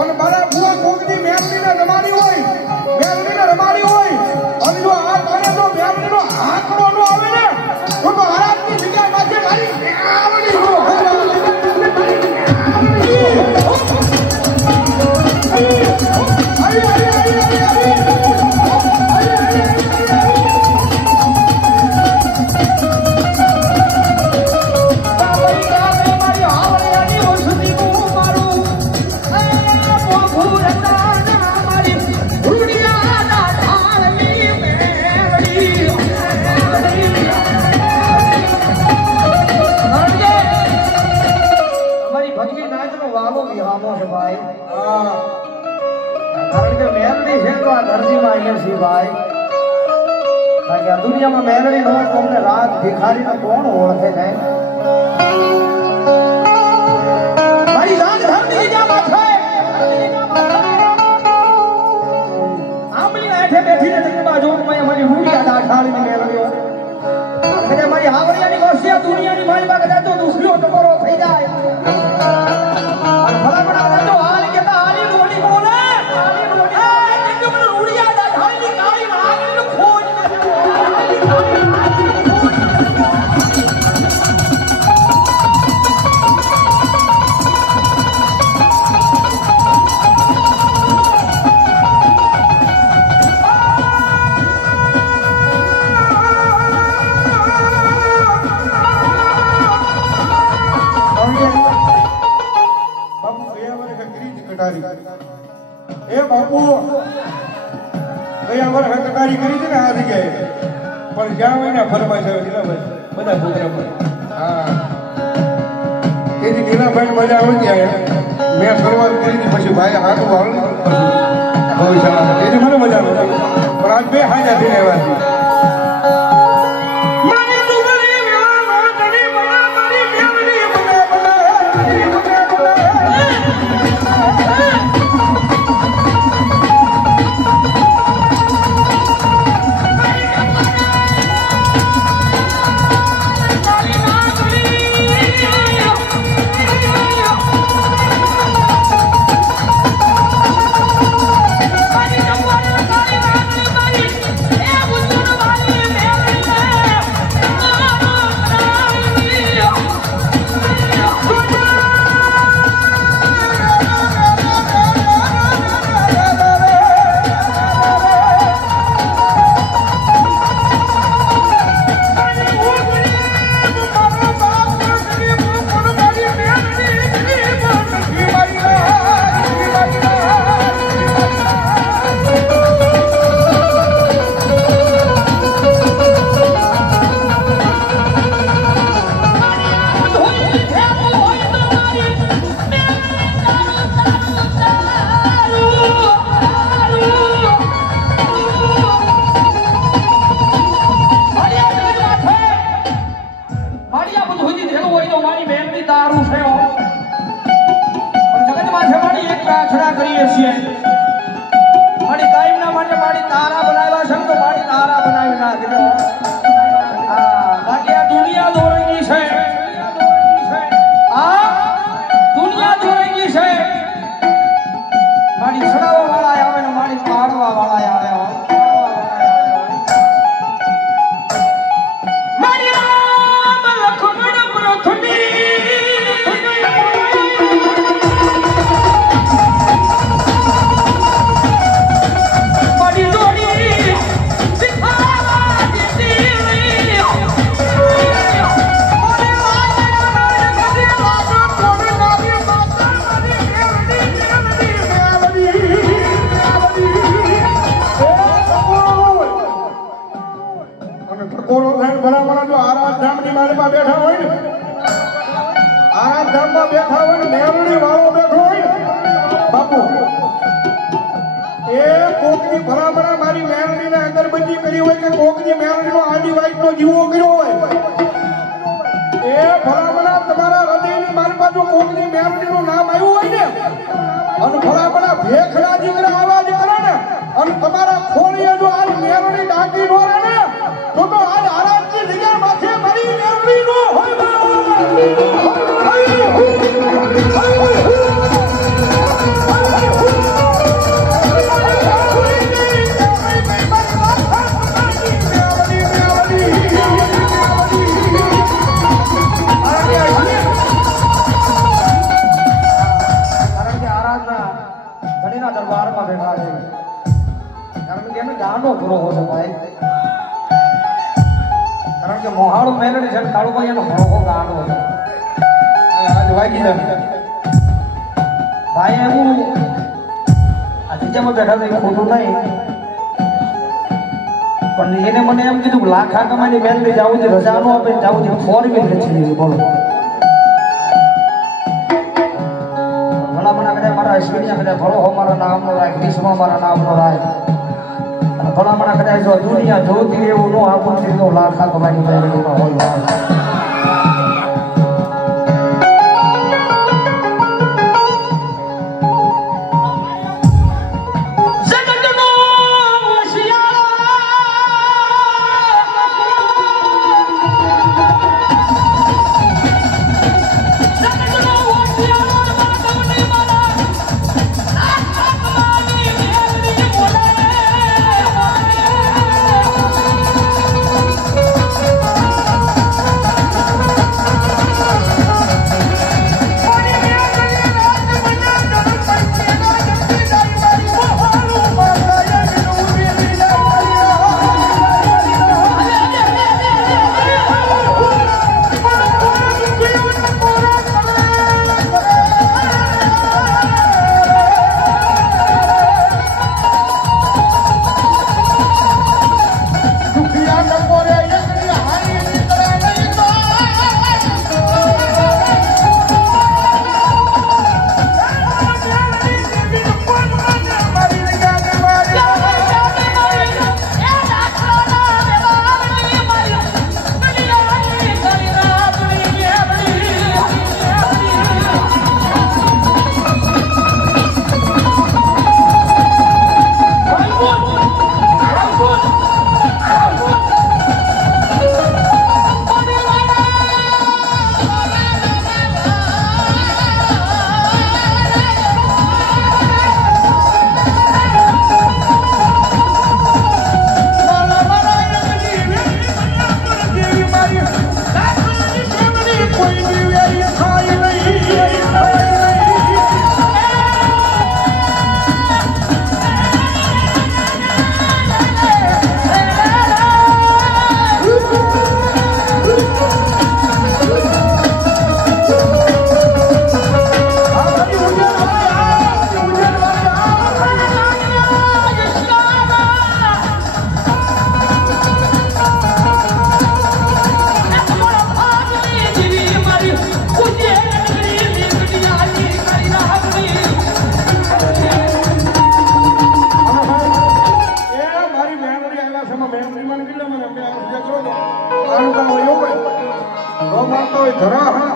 અને મારા ભુવા કોકની મેલડીને રમાડી હોય છી ભાઈ કારણ કે આ દુનિયામાં મેલડી નો તમને રાત ભિખારી ને કોણ ઓળખે જાય મારી રાત ધરતી જામાં છે આમલી આઠે બેઠીને જગમાં જો મેં મારી રૂડિયા દાખાડીને મેલડીઓ કદે મારી હાવરિયાની ગોસિયા દુનિયાની મારી પાસે કદે તો દુસરીઓ ટકોરો થઈ જાય અને ભલા ભલા તો હાલ કેતા હાલી રોડી બોલે હાલી રોડી એ જગમાં રૂડિયા દાખાડીની કાળી નાગીનું ખોજ એ બાપુ ગયા વર્ષે કટારી કરી છે ને આ જગ્યાએ પણ જ્યાં હોય ને ફરમાઈશ આવે બધા પ્રોગ્રામ હા તેથી ગીલાભાઈ મજા આવે ત્યાં મેં શરૂઆત કરી પછી ભાઈ હાથું વાળું ભવિષ્યમાં તેથી મને મજા આવે પણ આજ બે હાજર થઈને આવ્યા લાખા કમાની મેલડી જાવું છે રજા નો આપે જાવું છે 4 વ્હીલ છે બોલો ઘણા મને કદાચ મારા અશ્વિનિયા કદાચ ભરો હો મારા નામ નો રાય ગ્રીસમાં મારા નામ નો રાય ભલામણા કદાચ જો દુનિયા જોતી એવું નો આખું છે તો લાખા તમારી મેળવીમાં હોય ધરા